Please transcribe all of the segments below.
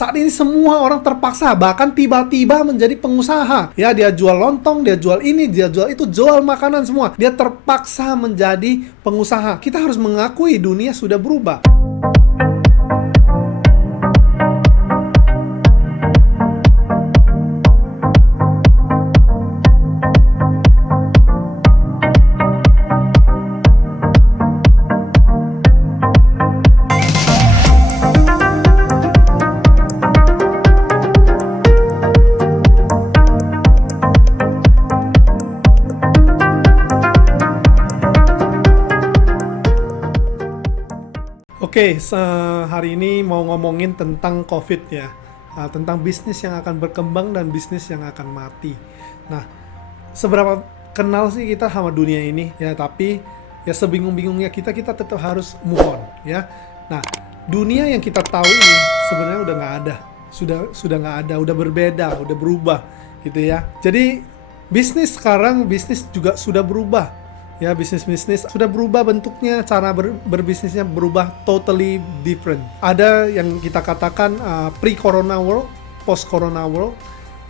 Saat ini semua orang terpaksa, bahkan tiba-tiba menjadi pengusaha. Ya, dia jual lontong, dia jual ini, dia jual itu, jual makanan semua. Dia terpaksa menjadi pengusaha. Kita harus mengakui dunia sudah berubah. Oke, hari ini mau ngomongin tentang COVID ya, tentang bisnis yang akan berkembang dan bisnis yang akan mati. Nah, seberapa kenal sih kita sama dunia ini ya, tapi ya sebingung-bingungnya kita tetap harus move on ya. Nah, dunia yang kita tahu ini sebenarnya udah nggak ada, sudah nggak ada, udah berbeda, udah berubah gitu ya. Jadi bisnis sekarang, bisnis juga sudah berubah. Ya, bisnis sudah berubah bentuknya, cara berbisnisnya berubah totally different. Ada yang kita katakan pre-corona world, post-corona world.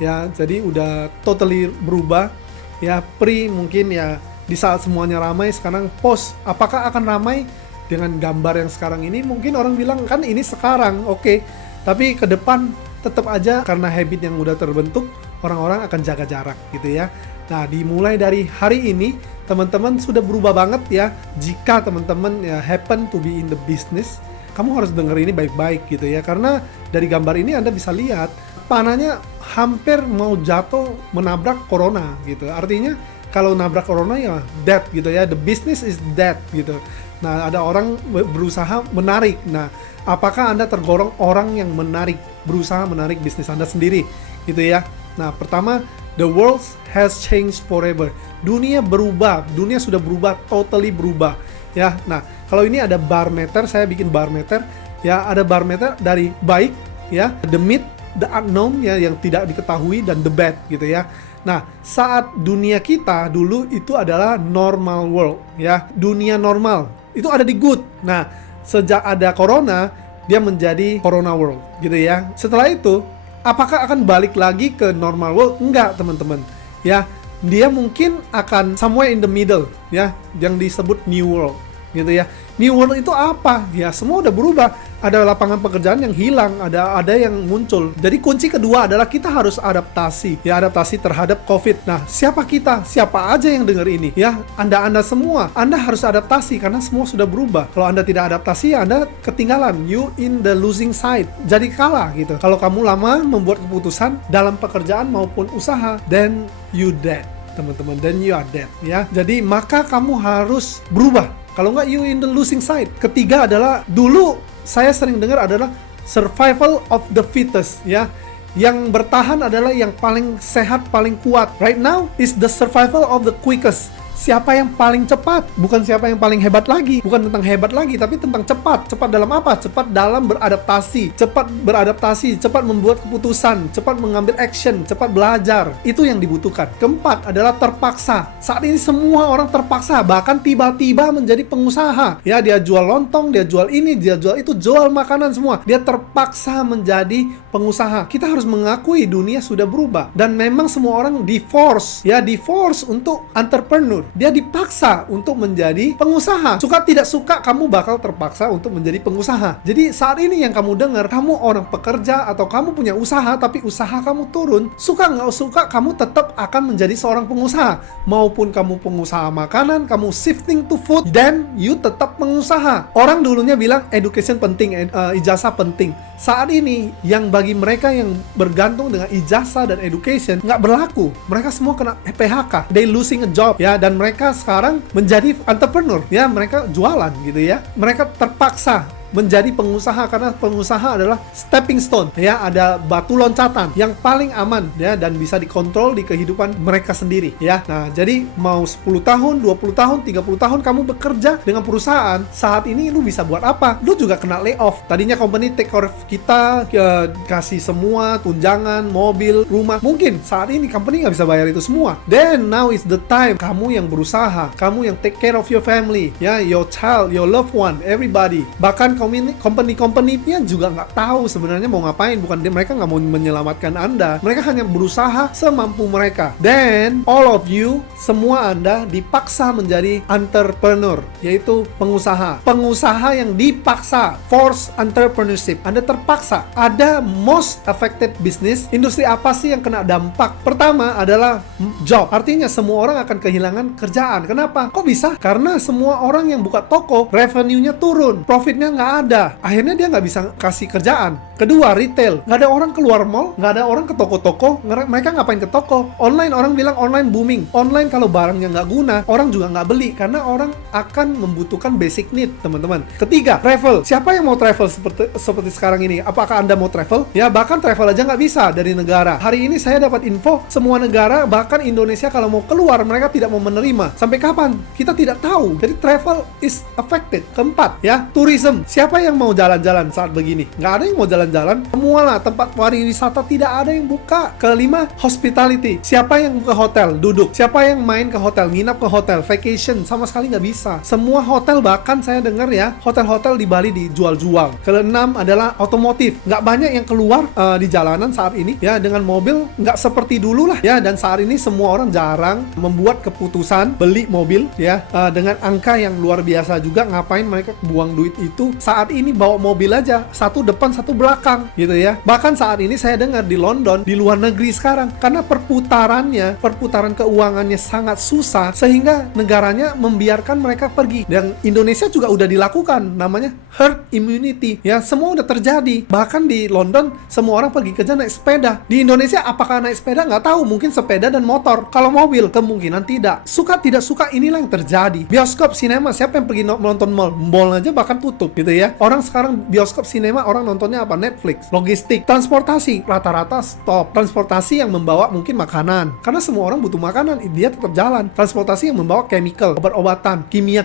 Ya, jadi udah totally berubah. Ya, pre mungkin ya di saat semuanya ramai, sekarang post. Apakah akan ramai dengan gambar yang sekarang ini? Mungkin orang bilang kan ini sekarang, oke. Tapi ke depan tetap aja karena habit yang udah terbentuk, orang-orang akan jaga jarak gitu ya. Nah, dimulai dari hari ini, teman-teman sudah berubah banget ya. Jika teman-teman ya happen to be in the business, kamu harus denger ini baik-baik gitu ya. Karena dari gambar ini Anda bisa lihat, panahnya hampir mau jatuh menabrak corona gitu. Artinya, kalau nabrak corona ya dead gitu ya. The business is dead gitu. Nah, ada orang berusaha menarik. Nah, apakah Anda tergolong orang yang berusaha menarik bisnis Anda sendiri gitu ya. Nah, pertama, the world has changed forever. Dunia berubah, dunia sudah berubah, totally berubah. Ya, nah kalau ini ada bar meter, saya bikin bar meter. Ya, ada bar meter dari baik, ya, the myth, the unknown, ya, yang tidak diketahui, dan the bad, gitu ya. Nah, saat dunia kita dulu itu adalah normal world, ya, dunia normal. Itu ada di good. Nah, sejak ada corona, dia menjadi corona world, gitu ya. Setelah itu, apakah akan balik lagi ke normal world? Enggak, teman-teman. Ya, dia mungkin akan somewhere in the middle, ya, yang disebut new world, gitu ya. New world itu apa? Ya, semua udah berubah. Ada lapangan pekerjaan yang hilang, ada yang muncul. Jadi kunci kedua adalah kita harus adaptasi, ya, adaptasi terhadap COVID. Nah, siapa kita? Siapa aja yang dengar ini? Ya, Anda semua. Anda harus adaptasi karena semua sudah berubah. Kalau Anda tidak adaptasi, ya Anda ketinggalan. You in the losing side. Jadi kalah gitu. Kalau kamu lama membuat keputusan dalam pekerjaan maupun usaha, then you dead, teman-teman. Then you are dead, ya. Jadi maka kamu harus berubah. Kalau nggak, you in the losing side. Ketiga adalah, dulu saya sering dengar adalah survival of the fittest, ya. Yang bertahan adalah yang paling sehat, paling kuat. Right now is the survival of the quickest. Siapa yang paling cepat, bukan siapa yang paling hebat lagi. Bukan tentang hebat lagi, tapi tentang cepat. Cepat dalam apa? Cepat dalam beradaptasi. Cepat membuat keputusan, cepat mengambil action, cepat belajar. Itu yang dibutuhkan. Keempat adalah terpaksa. Saat ini semua orang terpaksa, bahkan tiba-tiba menjadi pengusaha. Ya, dia jual lontong, dia jual ini, dia jual itu, jual makanan semua. Dia terpaksa menjadi pengusaha. Kita harus mengakui dunia sudah berubah. Dan memang semua orang di-force untuk entrepreneur. Dia dipaksa untuk menjadi pengusaha. Suka tidak suka, kamu bakal terpaksa untuk menjadi pengusaha. Jadi saat ini yang kamu dengar, kamu orang pekerja atau kamu punya usaha, tapi usaha kamu turun, suka nggak suka, kamu tetap akan menjadi seorang pengusaha. Maupun kamu pengusaha makanan, kamu shifting to food, then you tetap pengusaha. Orang dulunya bilang education penting, ijazah penting. Saat ini, yang bagi mereka yang bergantung dengan ijazah dan education, nggak berlaku. Mereka semua kena PHK. They losing a job, ya. Dan mereka sekarang menjadi entrepreneur, ya, mereka jualan gitu ya. Mereka terpaksa menjadi pengusaha karena pengusaha adalah stepping stone, ya, ada batu loncatan yang paling aman, ya, dan bisa dikontrol di kehidupan mereka sendiri, ya. Nah, jadi mau 10 tahun, 20 tahun, 30 tahun kamu bekerja dengan perusahaan, saat ini lu bisa buat apa? Lu juga kena layoff. Tadinya company take care of kita, kasih semua tunjangan, mobil, rumah. Mungkin saat ini company nggak bisa bayar itu semua. Then now is the time kamu yang berusaha, kamu yang take care of your family, ya, your child, your loved one, everybody. Bahkan company-company-nya juga nggak tahu sebenarnya mau ngapain. Bukan mereka nggak mau menyelamatkan Anda, mereka hanya berusaha semampu mereka. Then all of you, semua Anda dipaksa menjadi entrepreneur, yaitu pengusaha yang dipaksa, force entrepreneurship. Anda terpaksa. Ada most affected business. Industri apa sih yang kena dampak? Pertama adalah job, artinya semua orang akan kehilangan kerjaan. Kenapa? Kok bisa? Karena semua orang yang buka toko, revenue-nya turun, profitnya nggak ada, akhirnya dia nggak bisa kasih kerjaan. Kedua, retail, nggak ada orang keluar mall, nggak ada orang ke toko-toko, mereka ngapain ke toko? Online, orang bilang online booming. Online kalau barangnya nggak guna, orang juga nggak beli, karena orang akan membutuhkan basic need, teman-teman. Ketiga, travel. Siapa yang mau travel seperti sekarang ini? Apakah Anda mau travel? Ya, bahkan travel aja nggak bisa dari negara. Hari ini saya dapat info, semua negara, bahkan Indonesia kalau mau keluar, mereka tidak mau menerima. Sampai kapan? Kita tidak tahu. Jadi travel is affected. Keempat, ya, tourism. Siapa yang mau jalan-jalan saat begini? Nggak ada yang mau jalan-jalan. Semualah tempat pariwisata tidak ada yang buka. Kelima, hospitality. Siapa yang ke hotel? Duduk. Siapa yang main ke hotel? Nginap ke hotel? Vacation? Sama sekali nggak bisa. Semua hotel, bahkan saya dengar ya, hotel-hotel di Bali dijual-jual. Keenam adalah otomotif. Nggak banyak yang keluar di jalanan saat ini, ya, dengan mobil nggak seperti dulu lah, ya. Dan saat ini semua orang jarang membuat keputusan beli mobil, ya, dengan angka yang luar biasa juga. Ngapain mereka buang duit itu? Saat ini bawa mobil aja, satu depan satu belakang, gitu ya. Bahkan saat ini saya dengar di London, di luar negeri sekarang, karena perputaran keuangannya sangat susah, sehingga negaranya membiarkan mereka pergi. Dan Indonesia juga udah dilakukan, namanya herd immunity, ya. Semua udah terjadi. Bahkan di London semua orang pergi kerja naik sepeda. Di Indonesia apakah naik sepeda? Nggak tahu, mungkin sepeda dan motor. Kalau mobil kemungkinan tidak. Suka tidak suka, inilah yang terjadi. Bioskop, sinema, siapa yang pergi menonton mall? Mall aja bahkan tutup, gitu ya. Orang sekarang bioskop, sinema, orang nontonnya apa? Netflix. Logistik, transportasi, rata-rata stop. Transportasi yang membawa mungkin makanan, karena semua orang butuh makanan, dia tetap jalan. Transportasi yang membawa chemical, obat-obatan, kimia,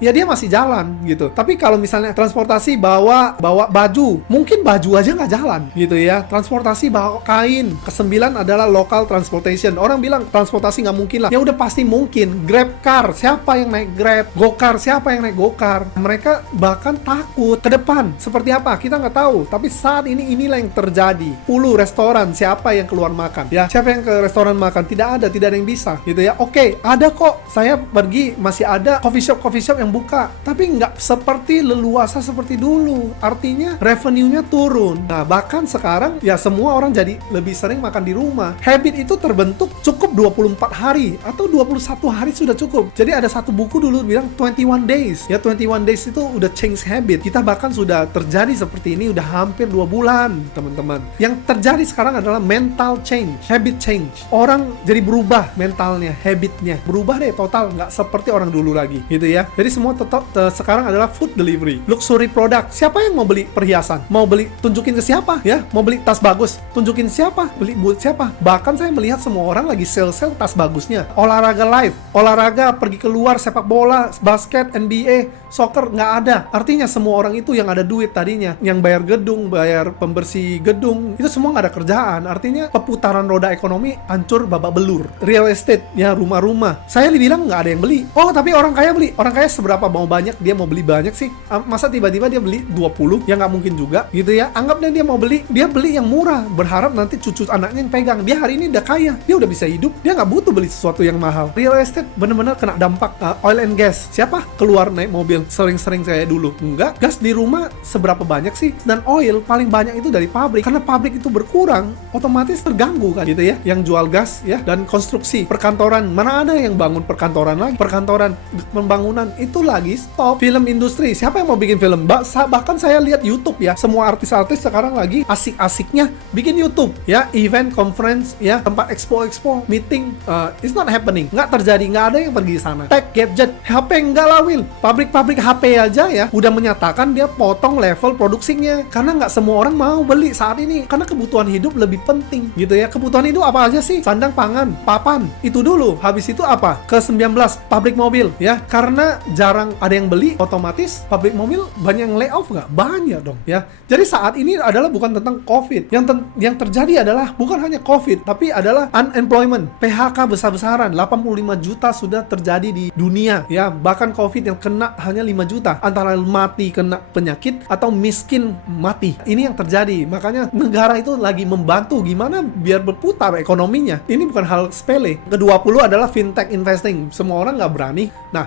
ya dia masih jalan, gitu. Tapi kalau misalnya transportasi bawa baju, mungkin baju aja nggak jalan, gitu ya. Transportasi bawa kain. Kesembilan adalah local transportation. Orang bilang transportasi nggak mungkin lah. Ya udah pasti mungkin. Grab car, siapa yang naik Grab? Gokar, siapa yang naik Gokar? Mereka bahkan takut ke depan. Seperti apa? Kita nggak tahu. Tapi saat ini inilah yang terjadi. Restoran, siapa yang keluar makan? Ya, siapa yang ke restoran makan? Tidak ada yang bisa, gitu ya. Oke, ada kok. Saya pergi masih ada coffee shop yang buka. Tapi nggak seperti leluasa seperti dulu. Artinya revenue-nya turun. Nah, bahkan sekarang ya semua orang jadi lebih sering makan di rumah. Habit itu terbentuk cukup 24 hari atau 21 hari sudah cukup. Jadi ada satu buku dulu bilang 21 days. Ya, 21 days itu udah change habit. Kita bahkan sudah terjadi seperti ini udah hampir 2 bulan, teman-teman. Yang terjadi sekarang adalah mental change, habit change. Orang jadi berubah mentalnya, habitnya. Berubah deh total, nggak seperti orang dulu lagi, gitu ya. Jadi semua tetap sekarang adalah food delivery, luxury product. Siapa yang mau beli perhiasan? Mau beli, tunjukin ke siapa? Ya, mau beli tas bagus, tunjukin siapa? Beli buat siapa? Bahkan saya melihat semua orang lagi sell tas bagusnya. Olahraga live, olahraga pergi keluar, sepak bola, basket, NBA, soccer, nggak ada. Artinya semua orang itu yang ada duit tadinya, yang bayar gedung, bayar pembersih gedung, itu semua nggak ada kerjaan. Artinya perputaran roda ekonomi hancur babak belur. Real estate, ya rumah-rumah, saya bilang nggak ada yang beli. Oh, tapi orang kaya beli. Orang kaya seberapa mau banyak dia mau beli banyak sih? Masa tiba-tiba dia beli 20? Ya nggak mungkin juga, gitu ya. Anggapnya dia mau beli, dia beli yang murah, berharap nanti cucu anaknya yang pegang. Dia hari ini udah kaya, dia udah bisa hidup, dia nggak butuh beli sesuatu yang mahal. Real estate bener-bener kena dampak. Oil and gas, siapa keluar naik mobil sering-sering kayak dulu? Enggak. Gas di rumah seberapa banyak sih? Dan oil paling banyak itu dari pabrik. Karena pabrik itu berkurang, otomatis terganggu kan, gitu ya. Yang jual gas, ya. Dan konstruksi, perkantoran, mana ada yang bangun perkantoran lagi? Perkantoran, pembangunan itu lagi stop. Film industri, siapa yang mau bikin film? Bahkan saya lihat YouTube ya, semua artis-artis sekarang lagi asik-asiknya bikin YouTube, ya. Event, conference, ya, tempat expo, meeting, it's not happening. Nggak terjadi, nggak ada yang pergi sana. Tech, gadget, HP nggak lah, Will. Pabrik-pabrik HP aja ya, udah menyatakan dia potong level produksinya. Karena nggak semua orang mau beli saat ini karena kebutuhan hidup lebih penting gitu ya. Kebutuhan hidup apa aja sih? Sandang, pangan, papan, itu dulu. Habis itu apa? Ke-19, pabrik mobil ya. Karena jarang ada yang beli, otomatis pabrik mobil banyak yang layoff nggak? Banyak dong ya. Jadi saat ini adalah bukan tentang COVID. Yang terjadi adalah bukan hanya COVID, tapi adalah unemployment, PHK besar-besaran. 85 juta sudah terjadi di dunia ya. Bahkan COVID yang kena hanya 5 juta. Antara mati kena penyakit atau miskin mati. Ini yang terjadi. Makanya negara itu lagi membantu gimana biar berputar ekonominya. Ini bukan hal sepele. Ke-20 adalah fintech investing. Semua orang nggak berani. Nah,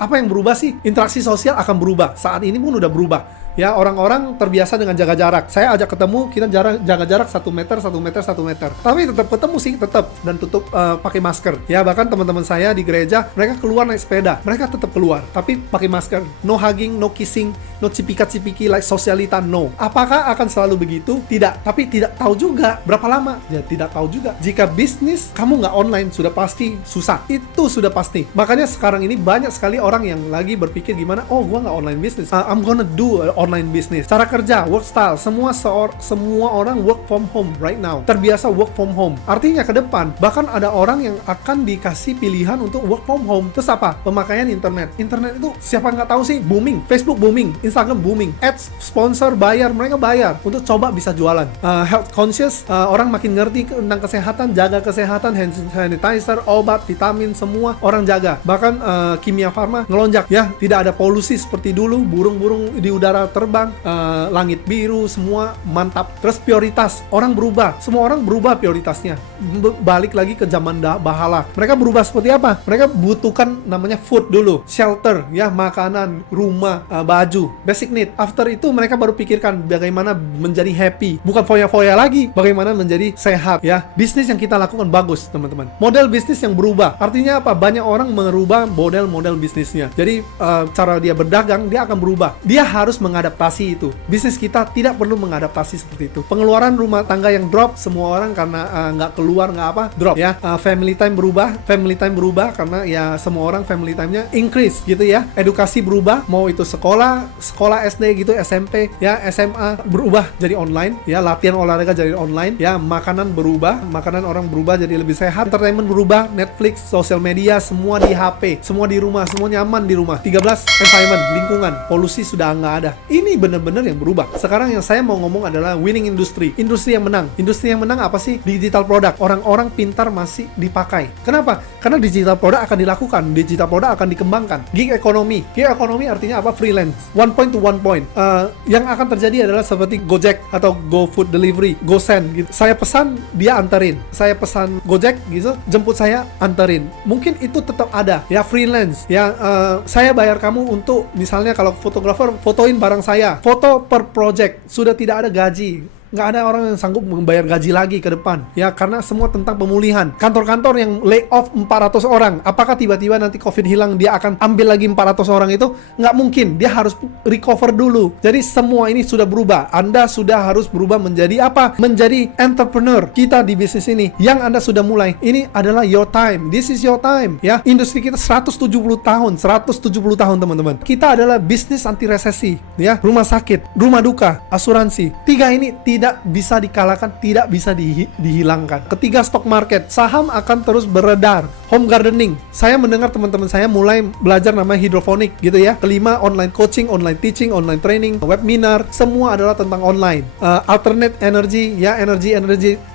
apa yang berubah sih? Interaksi sosial akan berubah. Saat ini pun udah berubah. Ya, orang-orang terbiasa dengan jaga jarak. Saya ajak ketemu, kita jaga jarak 1 meter, 1 meter, 1 meter. Tapi tetap ketemu sih, tetap. Dan tutup pakai masker. Ya, bahkan teman-teman saya di gereja, mereka keluar naik sepeda. Mereka tetap keluar, tapi pakai masker. No hugging, no kissing, no cipika-cipiki, like sosialita, no. Apakah akan selalu begitu? Tidak. Tapi tidak tahu juga berapa lama. Ya, tidak tahu juga. Jika bisnis kamu nggak online, sudah pasti susah. Itu sudah pasti. Makanya sekarang ini banyak sekali orang yang lagi berpikir gimana, oh, gua nggak online bisnis. I'm gonna do online business. Cara kerja, work style, semua orang work from home right now. Terbiasa work from home. Artinya ke depan, bahkan ada orang yang akan dikasih pilihan untuk work from home. Terus apa? Pemakaian internet. Internet itu siapa nggak tahu sih? Booming. Facebook booming. Instagram booming. Ads, sponsor, bayar. Mereka bayar untuk coba bisa jualan. Health conscious, orang makin ngerti tentang kesehatan, jaga kesehatan, hand sanitizer, obat, vitamin, semua orang jaga. Bahkan kimia farma ngelonjak. Ya, tidak ada polusi seperti dulu. Burung-burung di udara terbang, langit biru, semua mantap. Terus prioritas, orang berubah. Semua orang berubah prioritasnya. Balik lagi ke zaman bahala. Mereka berubah seperti apa? Mereka butuhkan namanya food dulu, shelter, ya, makanan, rumah, baju, basic need. After itu mereka baru pikirkan bagaimana menjadi happy. Bukan foya-foya lagi, bagaimana menjadi sehat, ya. Bisnis yang kita lakukan bagus, teman-teman. Model bisnis yang berubah. Artinya apa? Banyak orang merubah model bisnisnya. Jadi cara dia berdagang, dia akan berubah. Dia harus mengadaptasi itu. Bisnis kita tidak perlu mengadaptasi seperti itu. Pengeluaran rumah tangga yang drop, semua orang karena nggak keluar, nggak apa, drop ya. Family time berubah karena ya semua orang family time-nya increase gitu ya. Edukasi berubah, mau itu sekolah SD gitu, SMP ya, SMA berubah jadi online ya. Latihan olahraga jadi online ya. Makanan berubah, makanan orang berubah jadi lebih sehat. Entertainment berubah, Netflix, sosial media, semua di HP, semua di rumah, semua nyaman di rumah. 13, environment, lingkungan, polusi sudah nggak ada. Ini benar-benar yang berubah. Sekarang yang saya mau ngomong adalah winning industry. Industri yang menang. Industri yang menang apa sih? Digital product. Orang-orang pintar masih dipakai. Kenapa? Karena digital product akan dilakukan. Digital product akan dikembangkan. Gig economy. Gig economy artinya apa? Freelance. One point to one point. Yang akan terjadi adalah seperti Gojek atau GoFood Delivery, GoSend gitu. Saya pesan, dia anterin. Saya pesan Gojek gitu, jemput saya, anterin. Mungkin itu tetap ada. Ya, freelance. Ya, saya bayar kamu untuk, misalnya kalau fotografer, fotoin barang saya. Foto per project, sudah tidak ada gaji. Nggak ada orang yang sanggup membayar gaji lagi ke depan ya, karena semua tentang pemulihan. Kantor-kantor yang lay off 400 orang, apakah tiba-tiba nanti COVID hilang dia akan ambil lagi 400 orang itu? Nggak mungkin, dia harus recover dulu. Jadi semua ini sudah berubah. Anda sudah harus berubah menjadi apa? Menjadi entrepreneur. Kita di bisnis ini yang Anda sudah mulai, ini adalah your time. This is your time ya. Industri kita 170 tahun teman-teman. Kita adalah bisnis anti resesi ya. Rumah sakit, rumah duka, asuransi. Tiga ini tidak bisa dikalahkan, tidak bisa dihilangkan. Ketiga, stock market. Saham akan terus beredar. Home gardening. Saya mendengar teman-teman saya mulai belajar namanya hidroponik gitu ya. Kelima, online coaching, online teaching, online training, webinar, semua adalah tentang online. Alternate energy ya, energi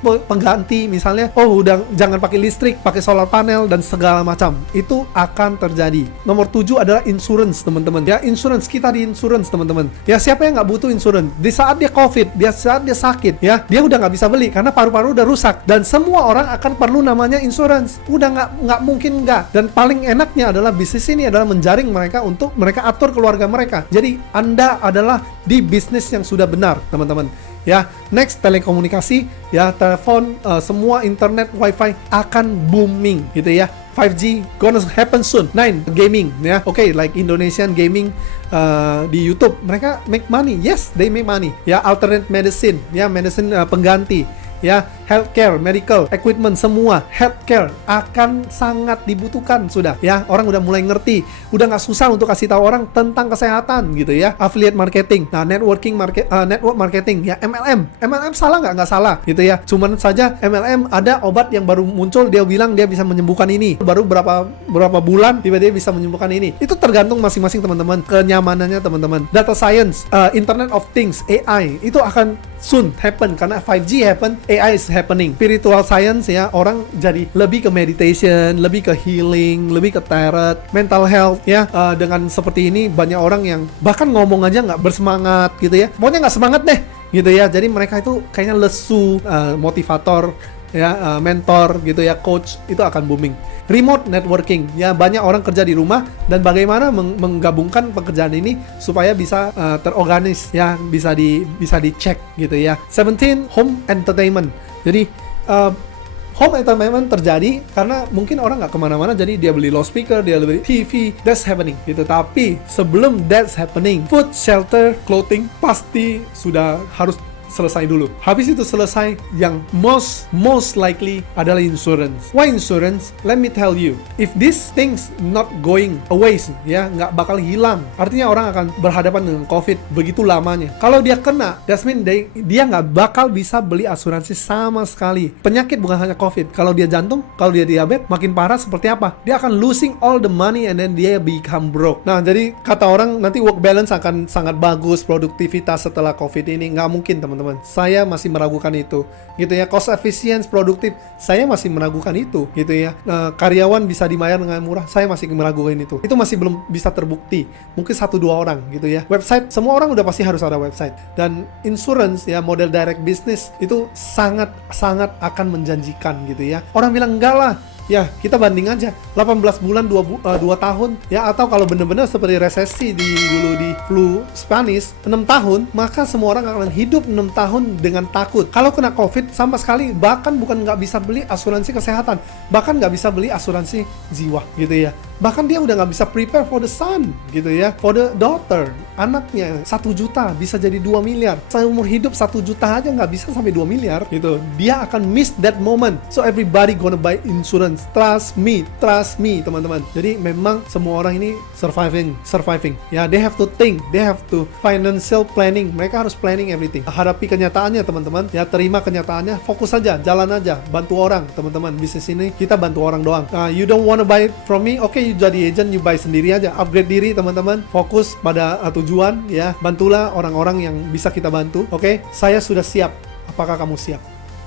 pengganti misalnya. Oh, udah jangan pakai listrik, pakai solar panel dan segala macam. Itu akan terjadi. Nomor 7 adalah insurance, teman-teman. Ya, insurance, kita di insurance, teman-teman. Ya, siapa yang nggak butuh insurance? Di saat dia COVID, di saat dia sakit ya, dia udah nggak bisa beli karena paru-paru udah rusak, dan semua orang akan perlu namanya insurance. Udah nggak mungkin nggak. Dan paling enaknya adalah bisnis ini adalah menjaring mereka untuk mereka atur keluarga mereka. Jadi Anda adalah di bisnis yang sudah benar, teman-teman ya. Next, telekomunikasi ya, telepon, semua internet, wifi akan booming gitu ya. 5G gonna happen soon. 9, gaming ya. Okay, like Indonesian gaming di YouTube, mereka make money. Yes, they make money. Ya, alternate medicine ya, medicine pengganti ya, healthcare, medical, equipment, semua healthcare akan sangat dibutuhkan sudah ya. Orang udah mulai ngerti, udah nggak susah untuk kasih tahu orang tentang kesehatan gitu ya. Affiliate marketing, nah network marketing ya, MLM salah nggak salah gitu ya. Cuman saja MLM ada obat yang baru muncul, dia bilang dia bisa menyembuhkan ini, baru berapa bulan tiba-tiba bisa menyembuhkan ini. Itu tergantung masing-masing teman-teman, kenyamanannya teman-teman. Data science, Internet of Things, AI itu akan soon happen karena 5G happen, AI is happening. Spiritual science ya, orang jadi lebih ke meditation, lebih ke healing, lebih ke tarot, mental health ya. Dengan seperti ini banyak orang yang bahkan ngomong aja nggak bersemangat gitu ya, pokoknya nggak semangat deh gitu ya. Jadi mereka itu kayaknya lesu, motivator ya, mentor gitu ya, coach, itu akan booming. Remote networking ya, banyak orang kerja di rumah dan bagaimana menggabungkan pekerjaan ini supaya bisa terorganis ya, bisa dicek gitu ya. 17 home entertainment. Jadi home entertainment terjadi karena mungkin orang nggak kemana-mana, jadi dia beli loudspeaker, dia beli TV, that's happening gitu. Tapi sebelum that's happening, food, shelter, clothing pasti sudah harus selesai dulu. Habis itu selesai, yang most likely adalah insurance. Why insurance? Let me tell you, if these things not going away ya, nggak bakal hilang. Artinya orang akan berhadapan dengan COVID begitu lamanya. Kalau dia kena, that mean dia nggak bakal bisa beli asuransi sama sekali. Penyakit bukan hanya COVID. Kalau dia jantung, kalau dia diabetes, makin parah seperti apa? Dia akan losing all the money and then dia become broke. Nah, jadi kata orang nanti work balance akan sangat bagus, produktivitas setelah COVID ini. Nggak mungkin teman-teman. Saya masih meragukan itu gitu ya. Cost efficient, produktif, saya masih meragukan itu gitu ya. Karyawan bisa dibayar dengan murah, saya masih meragukan itu. Itu masih belum bisa terbukti. Mungkin 1-2 orang gitu ya. Website, semua orang udah pasti harus ada website. Dan insurance ya, model direct business itu sangat akan menjanjikan gitu ya. Orang bilang enggak lah. Ya, kita banding aja 18 bulan 2 tahun ya, atau kalau benar-benar seperti resesi dulu di flu Spanish 6 tahun, maka semua orang akan hidup 6 tahun dengan takut. Kalau kena COVID sama sekali, bahkan bukan nggak bisa beli asuransi kesehatan, bahkan nggak bisa beli asuransi jiwa gitu ya. Bahkan dia udah nggak bisa prepare for the son gitu ya, for the daughter, anaknya 1 juta bisa jadi 2 miliar. Seumur hidup 1 juta aja nggak bisa sampai 2 miliar gitu. Dia akan miss that moment. So everybody gonna buy insurance. Trust me teman-teman. Jadi memang semua orang ini surviving ya. They have to think, they have to financial planning. Mereka harus planning everything. Hadapi kenyataannya teman-teman ya, terima kenyataannya, fokus aja, jalan aja, bantu orang teman-teman. Bisnis ini kita bantu orang doang. You don't wanna buy from me, oke, you jadi agent, you buy sendiri aja. Upgrade diri teman-teman, fokus pada tujuan ya. Bantulah orang-orang yang bisa kita bantu. Oke, saya sudah siap. Apakah kamu siap?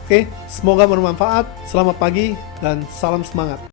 Oke, semoga bermanfaat. Selamat pagi dan salam semangat.